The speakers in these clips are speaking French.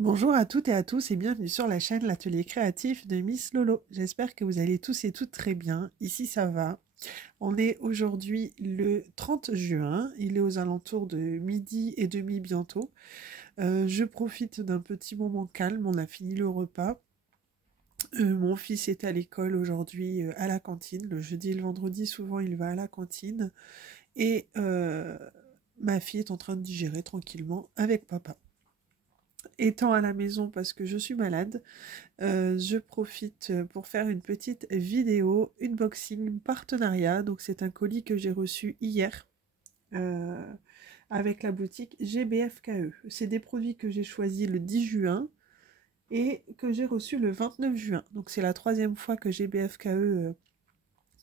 Bonjour à toutes et à tous et bienvenue sur la chaîne L'Atelier Créatif de Miss Lolo. J'espère que vous allez tous et toutes très bien. Ici ça va. On est aujourd'hui le 30 juin. Il est aux alentours de midi et demi bientôt. Je profite d'un petit moment calme. On a fini le repas. Mon fils est à l'école aujourd'hui à la cantine. Le jeudi et le vendredi, souvent il va à la cantine. Et ma fille est en train de digérer tranquillement avec papa. Étant à la maison parce que je suis malade, je profite pour faire une petite vidéo unboxing partenariat. Donc c'est un colis que j'ai reçu hier euh, avec la boutique GBFKE. C'est des produits que j'ai choisis le 10 juin et que j'ai reçus le 29 juin. Donc c'est la troisième fois que GBFKE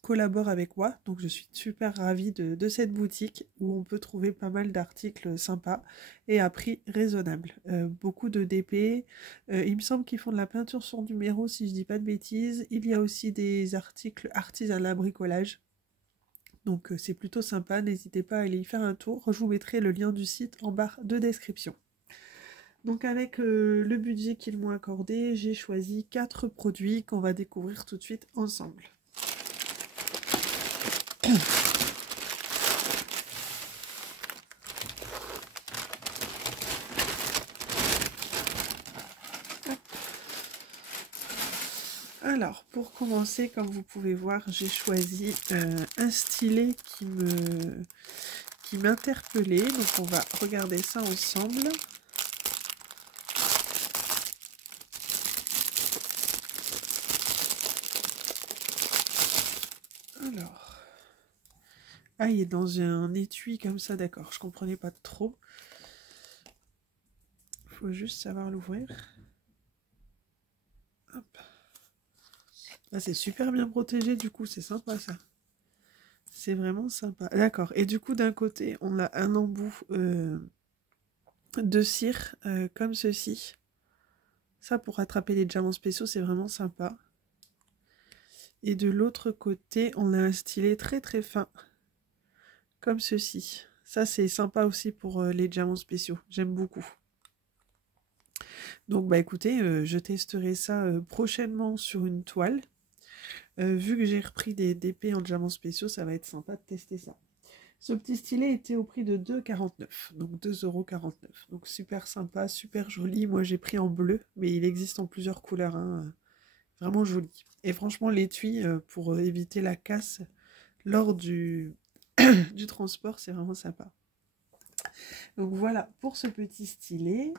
collabore avec moi, donc je suis super ravie de cette boutique où on peut trouver pas mal d'articles sympas et à prix raisonnable. Beaucoup de DP, il me semble qu'ils font de la peinture sur numéro si je dis pas de bêtises. Il y a aussi des articles artisanat bricolage, donc c'est plutôt sympa, n'hésitez pas à aller y faire un tour. Je vous mettrai le lien du site en barre de description. Donc avec le budget qu'ils m'ont accordé, j'ai choisi 4 produits qu'on va découvrir tout de suite ensemble. Alors, pour commencer, comme vous pouvez voir, j'ai choisi un stylet qui m'interpellait. Donc, on va regarder ça ensemble. Alors, ah, il est dans un étui comme ça, d'accord. Je comprenais pas trop. Faut juste savoir l'ouvrir. Hop. Ah, c'est super bien protégé, du coup, c'est sympa ça. C'est vraiment sympa. D'accord. Et du coup, d'un côté, on a un embout de cire comme ceci. Ça, pour attraper les diamants spéciaux, c'est vraiment sympa. Et de l'autre côté, on a un stylet très très fin, comme ceci. Ça, c'est sympa aussi pour les diamants spéciaux. J'aime beaucoup. Donc, bah écoutez, je testerai ça prochainement sur une toile. Vu que j'ai repris des DP en diamants spéciaux, ça va être sympa de tester ça. Ce petit stylet était au prix de 2,49 €, donc 2,49 €. Donc super sympa, super joli. Moi j'ai pris en bleu, mais il existe en plusieurs couleurs, hein. Vraiment joli. Et franchement l'étui, pour éviter la casse lors du transport, c'est vraiment sympa. Donc voilà pour ce petit stylet.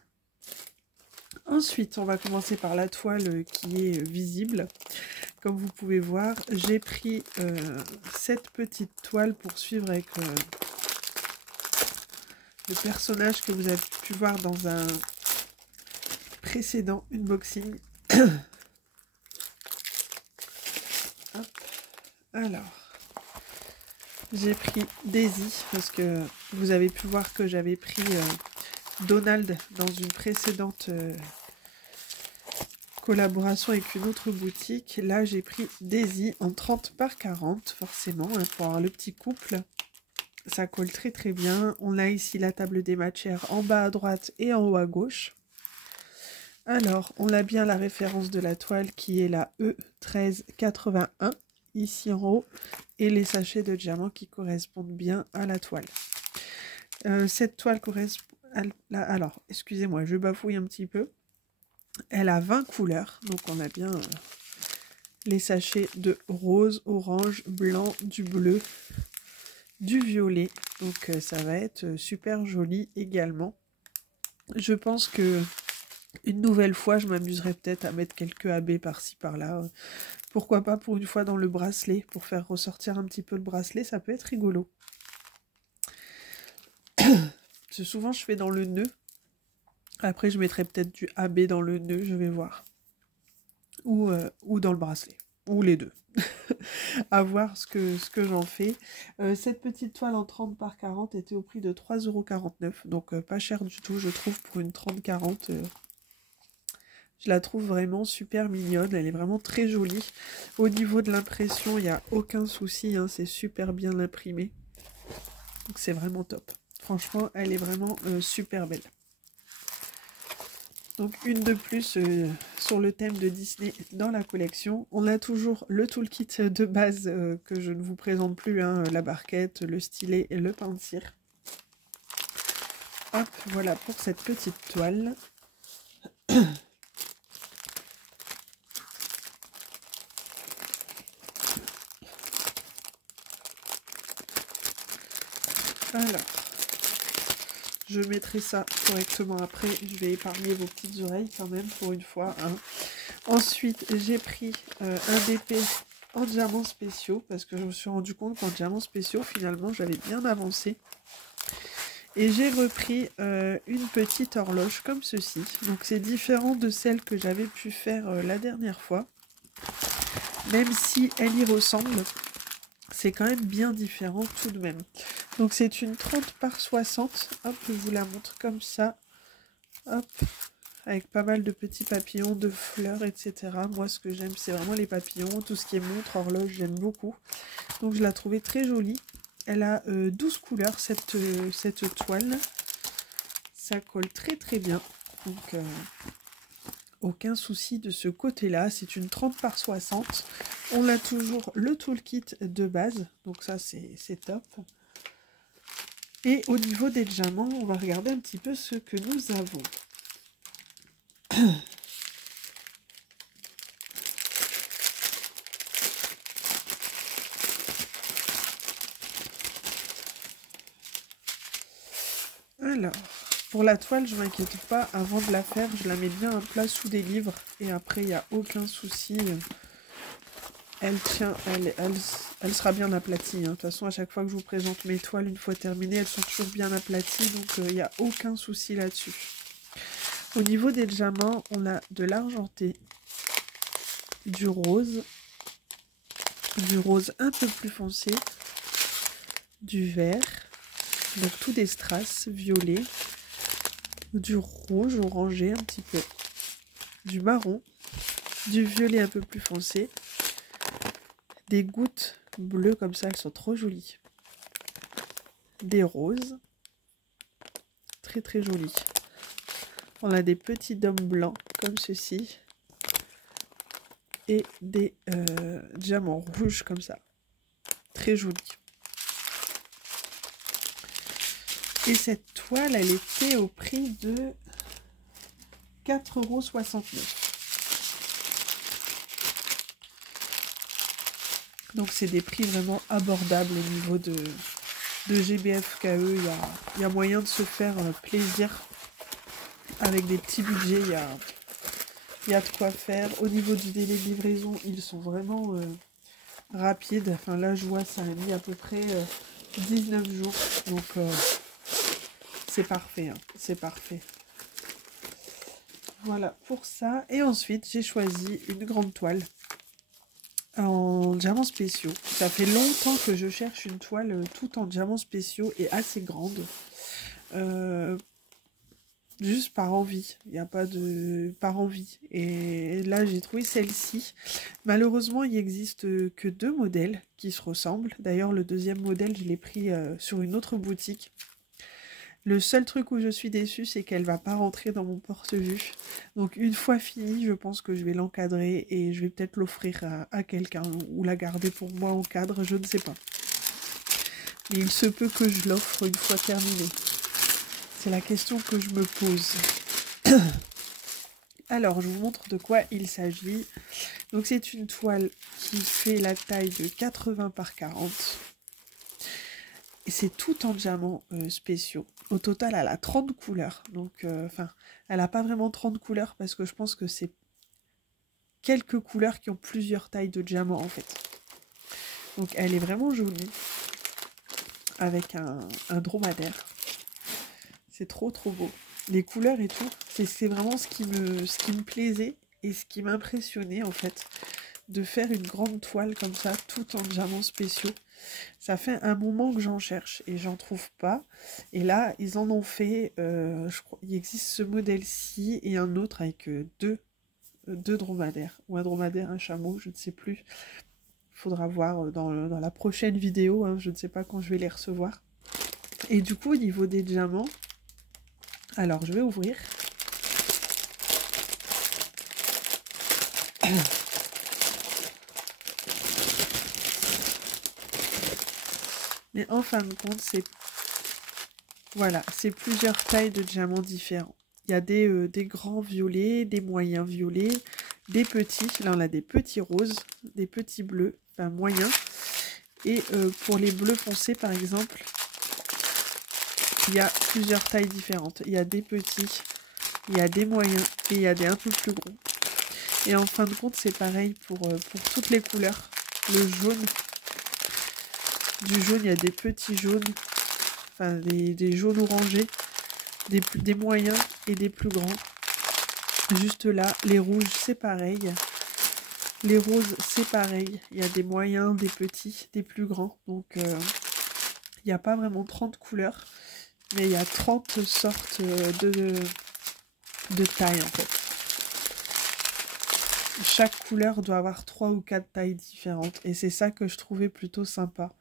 Ensuite, on va commencer par la toile qui est visible. Comme vous pouvez voir, j'ai pris cette petite toile pour suivre avec le personnage que vous avez pu voir dans un précédent unboxing. Hop. Alors, j'ai pris Daisy parce que vous avez pu voir que j'avais pris Donald dans une précédente collaboration avec une autre boutique. Là, j'ai pris Daisy en 30 par 40, forcément, hein, pour avoir le petit couple. Ça colle très très bien. On a ici la table des matières en bas à droite et en haut à gauche. Alors, on a bien la référence de la toile qui est la E1381, ici en haut, et les sachets de diamants qui correspondent bien à la toile. Cette toile correspond à alors, excusez-moi, je bafouille un petit peu. Elle a 20 couleurs, donc on a bien les sachets de rose, orange, blanc, du bleu, du violet. Donc ça va être super joli également. Je pense que une nouvelle fois, je m'amuserai peut-être à mettre quelques AB par-ci par-là. Pourquoi pas pour une fois dans le bracelet, pour faire ressortir un petit peu le bracelet, ça peut être rigolo. Parce que souvent je fais dans le nœud. Après je mettrai peut-être du AB dans le nœud, je vais voir. Ou dans le bracelet. Ou les deux. À voir ce que j'en fais. Cette petite toile en 30 par 40 était au prix de 3,49 €. Donc pas cher du tout, je trouve, pour une 30-40. Je la trouve vraiment super mignonne. Elle est vraiment très jolie. Au niveau de l'impression, il n'y a aucun souci, hein, c'est super bien imprimé. Donc c'est vraiment top. Franchement, elle est vraiment super belle. Donc une de plus sur le thème de Disney dans la collection. On a toujours le toolkit de base que je ne vous présente plus, hein, la barquette, le stylet et le pain de cire. Hop, voilà pour cette petite toile. Alors, je mettrai ça correctement après. Je vais épargner vos petites oreilles quand même pour une fois, hein. Ensuite, j'ai pris un DP en diamants spéciaux parce que je me suis rendu compte qu'en diamants spéciaux, finalement, j'avais bien avancé. Et j'ai repris une petite horloge comme ceci. Donc, c'est différent de celle que j'avais pu faire la dernière fois. Même si elle y ressemble, c'est quand même bien différent tout de même. Donc, c'est une 30 par 60. Hop, je vous la montre comme ça. Hop. Avec pas mal de petits papillons, de fleurs, etc. Moi, ce que j'aime, c'est vraiment les papillons. Tout ce qui est montre, horloge, j'aime beaucoup. Donc, je la trouvais très jolie. Elle a 12 couleurs, cette toile. Ça colle très, très bien. Donc, aucun souci de ce côté-là. C'est une 30 par 60. On a toujours le toolkit de base. Donc, ça, c'est top. Et au niveau des diamants, on va regarder un petit peu ce que nous avons. Alors, pour la toile, je m'inquiète pas, avant de la faire, je la mets bien à plat sous des livres et après, il n'y a aucun souci. Elle tient, elle sera bien aplatie, hein. De toute façon, à chaque fois que je vous présente mes toiles, une fois terminées, elles sont toujours bien aplaties, donc il n'y a aucun souci là-dessus. Au niveau des diamants, on a de l'argenté, du rose un peu plus foncé, du vert, donc tout des strass, violet, du rouge orangé un petit peu, du marron, du violet un peu plus foncé, des gouttes bleues comme ça, elles sont trop jolies, des roses, très très jolies. On a des petits dômes blancs comme ceci et des diamants rouges comme ça, très jolis. Et cette toile, elle était au prix de 4,69 €. Donc c'est des prix vraiment abordables au niveau de GBFKE. Il y a moyen de se faire plaisir avec des petits budgets. Il y a de quoi faire. Au niveau du délai de livraison, ils sont vraiment rapides. Enfin là, je vois, ça a mis à peu près 19 jours. Donc c'est parfait, hein. C'est parfait. Voilà pour ça. Et ensuite, j'ai choisi une grande toile en diamants spéciaux. Ça fait longtemps que je cherche une toile tout en diamants spéciaux et assez grande. Juste par envie. Il n'y a pas de... par envie. Et là, j'ai trouvé celle-ci. Malheureusement, il n'existe que 2 modèles qui se ressemblent. D'ailleurs, le deuxième modèle, je l'ai pris sur une autre boutique. Le seul truc où je suis déçue, c'est qu'elle va pas rentrer dans mon porte-vue. Donc une fois finie, je pense que je vais l'encadrer et je vais peut-être l'offrir à quelqu'un ou la garder pour moi en cadre, je ne sais pas. Mais il se peut que je l'offre une fois terminée. C'est la question que je me pose. Alors, je vous montre de quoi il s'agit. Donc c'est une toile qui fait la taille de 80 par 40. Et c'est tout en diamants spéciaux. Au total, elle a 30 couleurs. Donc, enfin, elle n'a pas vraiment 30 couleurs parce que je pense que c'est quelques couleurs qui ont plusieurs tailles de diamants en fait. Donc, elle est vraiment jolie. Avec un dromadaire. C'est trop trop beau. Les couleurs et tout, c'est vraiment ce qui me plaisait et ce qui m'impressionnait en fait. De faire une grande toile comme ça, tout en diamants spéciaux. Ça fait un moment que j'en cherche et j'en trouve pas. Et là, ils en ont fait, je crois, il existe ce modèle-ci et un autre avec deux dromadaires. Ou un dromadaire, un chameau, je ne sais plus. Il faudra voir dans la prochaine vidéo, hein, je ne sais pas quand je vais les recevoir. Et du coup, au niveau des diamants, alors je vais ouvrir. Mais en fin de compte, c'est voilà, c'est plusieurs tailles de diamants différents. Il y a des grands violets, des moyens violets, des petits. Là, on a des petits roses, des petits bleus, enfin moyens. Et pour les bleus foncés, par exemple, il y a plusieurs tailles différentes. Il y a des petits, il y a des moyens et il y a des un peu plus gros. Et en fin de compte, c'est pareil pour toutes les couleurs. Le jaune, du jaune, il y a des petits jaunes, enfin des jaunes orangés, des moyens et des plus grands. Juste là, les rouges, c'est pareil. Les roses, c'est pareil. Il y a des moyens, des petits, des plus grands. Donc, il n'y a pas vraiment 30 couleurs, mais il y a 30 sortes de tailles, en fait. Chaque couleur doit avoir 3 ou 4 tailles différentes. Et c'est ça que je trouvais plutôt sympa.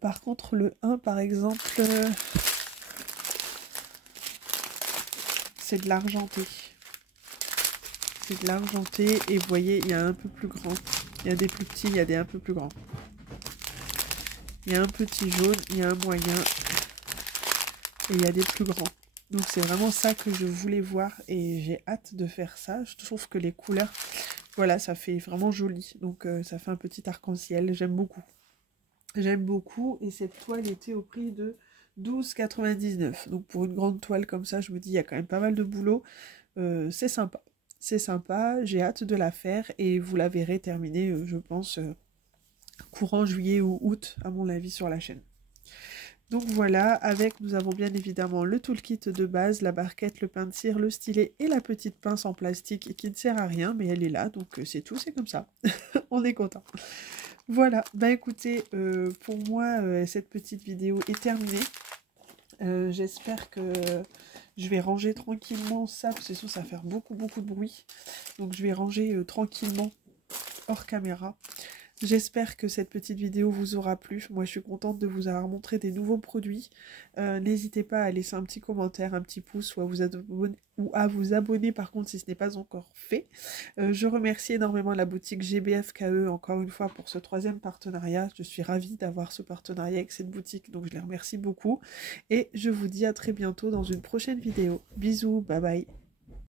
Par contre, le 1, par exemple, c'est de l'argenté. C'est de l'argenté. Et vous voyez, il y a un peu plus grand. Il y a des plus petits, il y a des un peu plus grands. Il y a un petit jaune, il y a un moyen. Et il y a des plus grands. Donc c'est vraiment ça que je voulais voir. Et j'ai hâte de faire ça. Je trouve que les couleurs, voilà, ça fait vraiment joli. Donc ça fait un petit arc-en-ciel. J'aime beaucoup. J'aime beaucoup. Et cette toile était au prix de 12,99 €. Donc pour une grande toile comme ça, je me dis, il y a quand même pas mal de boulot. C'est sympa. C'est sympa. J'ai hâte de la faire. Et vous la verrez terminée, je pense, courant juillet ou août, à mon avis, sur la chaîne. Donc voilà, avec nous avons bien évidemment le toolkit de base, la barquette, le pain de cire, le stylet et la petite pince en plastique qui ne sert à rien, mais elle est là, donc c'est tout, c'est comme ça. On est content. Voilà, bah écoutez, pour moi, cette petite vidéo est terminée. J'espère que je vais ranger tranquillement ça, parce que sinon ça va faire beaucoup de bruit. Donc je vais ranger tranquillement hors caméra. J'espère que cette petite vidéo vous aura plu. Moi, je suis contente de vous avoir montré des nouveaux produits. N'hésitez pas à laisser un petit commentaire, un petit pouce ou à vous abonner par contre si ce n'est pas encore fait. Je remercie énormément la boutique GBFKE encore une fois pour ce 3e partenariat. Je suis ravie d'avoir ce partenariat avec cette boutique, donc je les remercie beaucoup. Et je vous dis à très bientôt dans une prochaine vidéo. Bisous, bye bye.